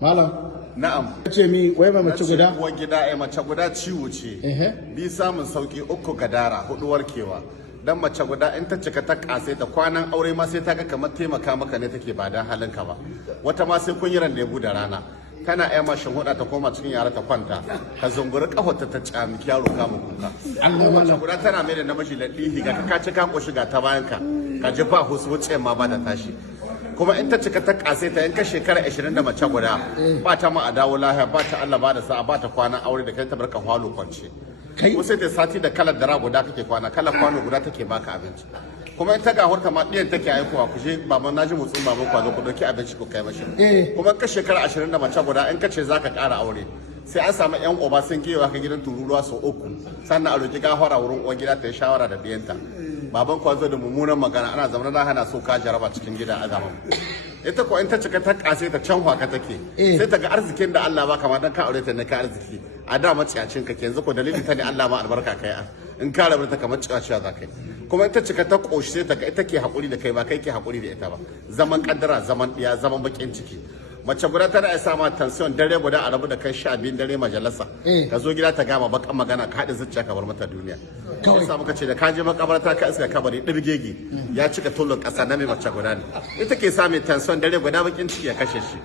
malam Na'am. ce mi wai ba mace guda Uwar gida mace guda ciwo ce. Bi samun sauki uku gadara hudu warkewa. Dan mace guda in ta cika ta kasai ta kwanan aure ma sai ta ga kamar taimaka maka ne take ba dan halinka ba. Wata ma sai kun yi randebu da rana. Kana ƴa mashin huda ta koma cikin yara ta kwanta ka zunguri kafarta ta camiki yaro kama kuka. Mace guda tana mai da namiji ladihi ga ka ci ka koshi ga ta bayan ka ji ba husu wuce ma ba da tashi. Kuma in ta cika ta kase ta in ka shekara 20 da mace guda ba ta ma a dawo lahiya ba ta Allah ba da sa'a ba ta kwana aure da kai ta barka hwalo kwance ko sai ta sati da kalar dara guda kake kwana kalar kwano guda take baka abinci kuma in ta ga horta ma diyan take aikowa ku je baban naji mutsun baban kwazo ku dauki abinci ku kai mashi kuma ka shekara 20 da mace guda in ka ce zaka ƙara aure sai an samu yan uba sun kewa ka gidan tururuwa sau uku sannan a roki gafara wurin uwar gida ta yi shawara da diyanta baban kwazo da mummunan magana ana zama na hana so ka jaraba cikin gida a zaman ita ko in ta cika ta kase ta can hwaka take sai ta ga arzikin da Allah ba kama dan ka aure ta ne ka arziki a da maciyacin ka yanzu ko dalilin ta ne Allah ma albarka kai in ka rabu ta kamar ciyaciya za kai kuma in ta cika ta koshi sai ta ga ita ke hakuri da kai ba kai ke hakuri da ita ba zaman kaddara zaman diya zaman bakin ciki mace guda tana isa ma tension dare guda a rabu da kai 12 dare majalisa ka zo gida ta gama bakan magana ka haɗe zuciya ka bar mata duniya kawai sa muka ce da ka je makabarta ka iska kabari ɗibgegi ya cika tulun ƙasa na mai mace guda ne ita ke sa mai tension dare guda bakin ciki ya kashe shi